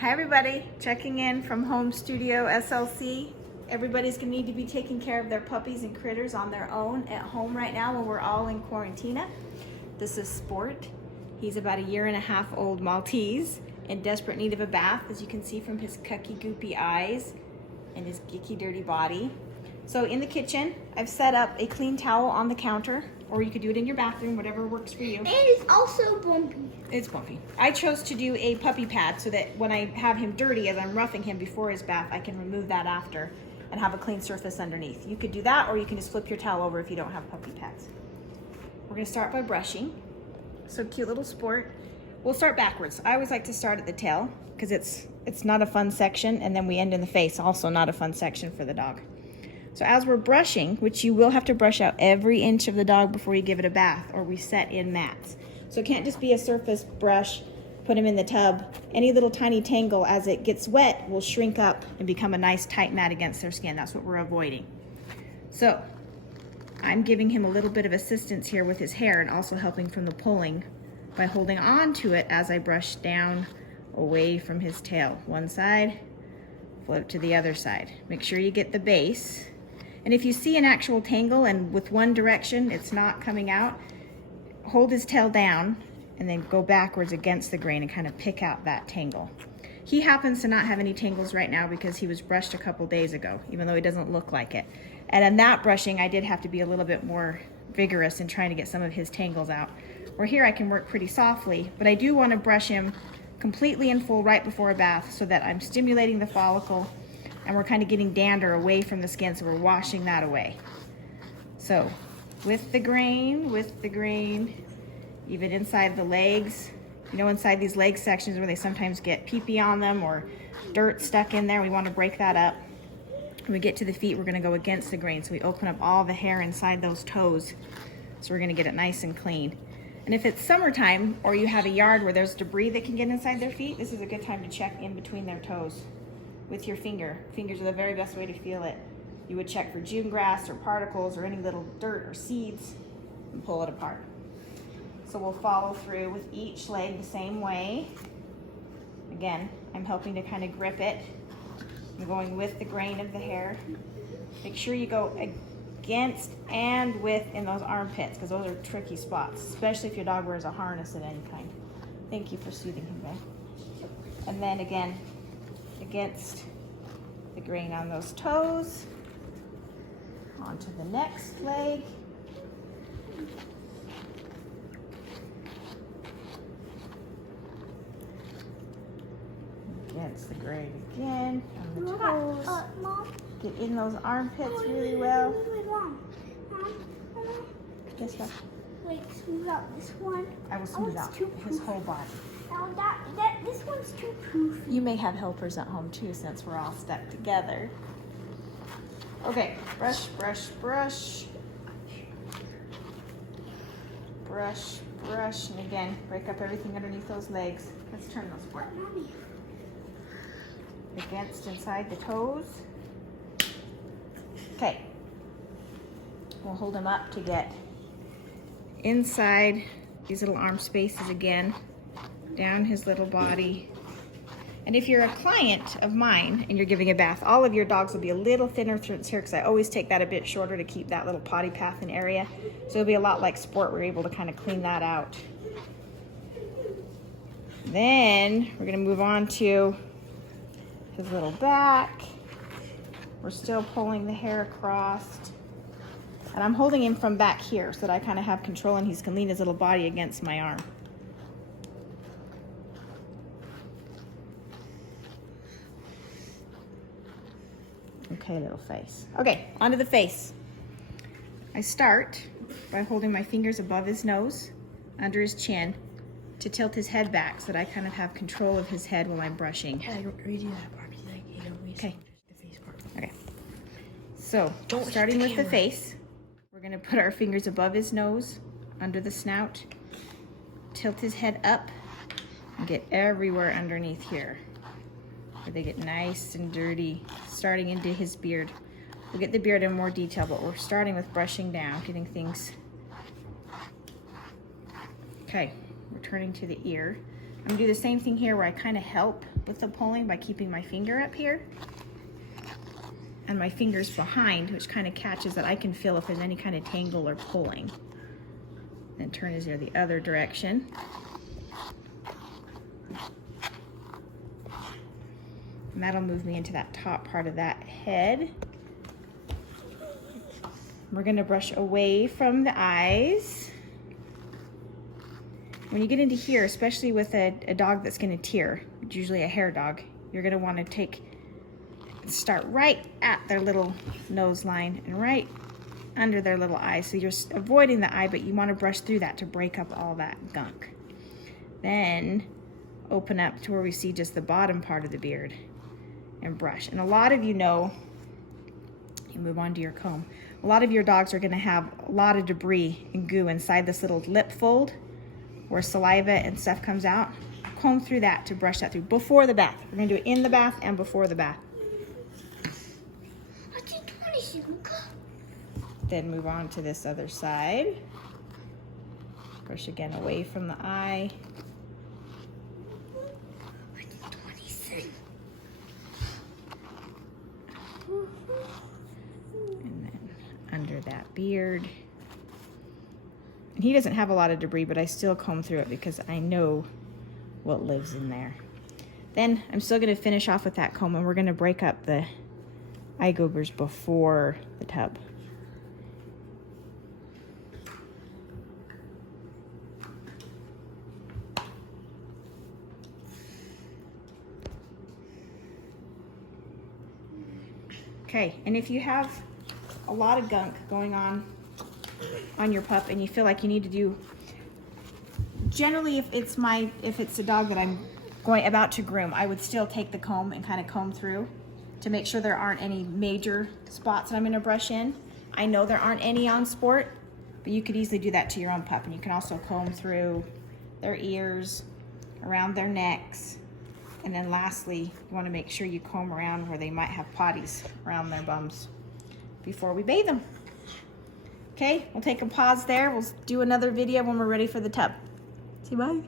Hi everybody, checking in from Home Studio SLC. Everybody's gonna need to be taking care of their puppies and critters on their own at home right now when we're all in quarantine. This is Sport. He's about 1.5 years old Maltese in desperate need of a bath, as you can see from his cucky goopy eyes and his gicky dirty body. So in the kitchen, I've set up a clean towel on the counter, or you could do it in your bathroom, whatever works for you. And it's also bumpy. It's bumpy. I chose to do a puppy pad so that when I have him dirty, as I'm roughing him before his bath, I can remove that after and have a clean surface underneath. You could do that, or you can just flip your towel over if you don't have puppy pads. We're gonna start by brushing. So cute little Sport. We'll start backwards. I always like to start at the tail because it's not a fun section, and then we end in the face, also not a fun section for the dog. So as we're brushing, which you will have to brush out every inch of the dog before you give it a bath, or we set in mats. So it can't just be a surface brush, put him in the tub. Any little tiny tangle as it gets wet will shrink up and become a nice tight mat against their skin. That's what we're avoiding. So I'm giving him a little bit of assistance here with his hair and also helping from the pulling by holding on to it as I brush down away from his tail. One side, flip to the other side. Make sure you get the base. And if you see an actual tangle and with one direction it's not coming out, hold his tail down and then go backwards against the grain and kind of pick out that tangle. He happens to not have any tangles right now because he was brushed a couple days ago, even though he doesn't look like it. And in that brushing, I did have to be a little bit more vigorous in trying to get some of his tangles out. Where here I can work pretty softly, but I do want to brush him completely in full right before a bath so that I'm stimulating the follicle and we're kind of getting dander away from the skin, so we're washing that away. So with the grain, even inside the legs, you know, inside these leg sections where they sometimes get pee-pee on them or dirt stuck in there, we want to break that up. When we get to the feet, we're going to go against the grain, so we open up all the hair inside those toes, so we're going to get it nice and clean. And if it's summertime or you have a yard where there's debris that can get inside their feet, this is a good time to check in between their toes with your finger. Fingers are the very best way to feel it. You would check for June grass or particles or any little dirt or seeds and pull it apart. So we'll follow through with each leg the same way. Again, I'm helping to kind of grip it. I'm going with the grain of the hair. Make sure you go against and with in those armpits, because those are tricky spots, especially if your dog wears a harness of any kind. Thank you for soothing him, babe. And then again, against the grain on those toes, onto the next leg. Against the grain again, on the toes. Mom? Get in those armpits really well. Mom. This one. Wait, smooth out this one. I will smooth out his whole body. Now this one's too poofy. You may have helpers at home too, since we're all stuck together. Okay, brush, brush, brush. Brush, brush, and again, break up everything underneath those legs. Let's turn those for Mommy. against inside the toes. Okay, we'll hold him up to get inside these little arm spaces again, down his little body. And if you're a client of mine and you're giving a bath, all of your dogs will be a little thinner through here because I always take that a bit shorter to keep that little potty path in area. So it'll be a lot like Sport. We're able to kind of clean that out. Then we're gonna move on to his little back. We're still pulling the hair across. And I'm holding him from back here so that I kind of have control and he can lean his little body against my arm. Okay, little face. Okay, onto the face. I start by holding my fingers above his nose, under his chin, to tilt his head back so that I kind of have control of his head while I'm brushing. I redo that part. Okay. The face part. Okay. So, starting with the face, we're going to put our fingers above his nose, under the snout, tilt his head up, and get everywhere underneath here. Where they get nice and dirty, starting into his beard. We'll get the beard in more detail, but we're starting with brushing down, getting things. Okay, returning to the ear. I'm gonna do the same thing here where I kind of help with the pulling by keeping my finger up here and my fingers behind, which kind of catches that I can feel if there's any kind of tangle or pulling. Then turn his ear the other direction. And that'll move me into that top part of that head. We're gonna brush away from the eyes. When you get into here, especially with a dog that's gonna tear, it's usually a hair dog, you're gonna wanna start right at their little nose line and right under their little eye. So you're avoiding the eye, but you wanna brush through that to break up all that gunk. Then open up to where we see just the bottom part of the beard and brush. And a lot of you know, you move on to your comb, a lot of your dogs are gonna have a lot of debris and goo inside this little lip fold where saliva and stuff comes out. Comb through that to brush that through before the bath. We're gonna do it in the bath and before the bath. Then move on to this other side. Brush again away from the eye. And then under that beard. And he doesn't have a lot of debris, but I still comb through it because I know what lives in there. Then I'm still gonna finish off with that comb, and we're gonna break up the eye goobers before the tub. Okay, and if you have a lot of gunk going on your pup and you feel like you need to do, generally if it's a dog that I'm about to groom, I would still take the comb and kind of comb through to make sure there aren't any major spots that I'm gonna brush in. I know there aren't any on Sport, but you could easily do that to your own pup. And you can also comb through their ears, around their necks. And then lastly, you wanna make sure you comb around where they might have potties around their bums before we bathe them. Okay, we'll take a pause there. We'll do another video when we're ready for the tub. Say bye.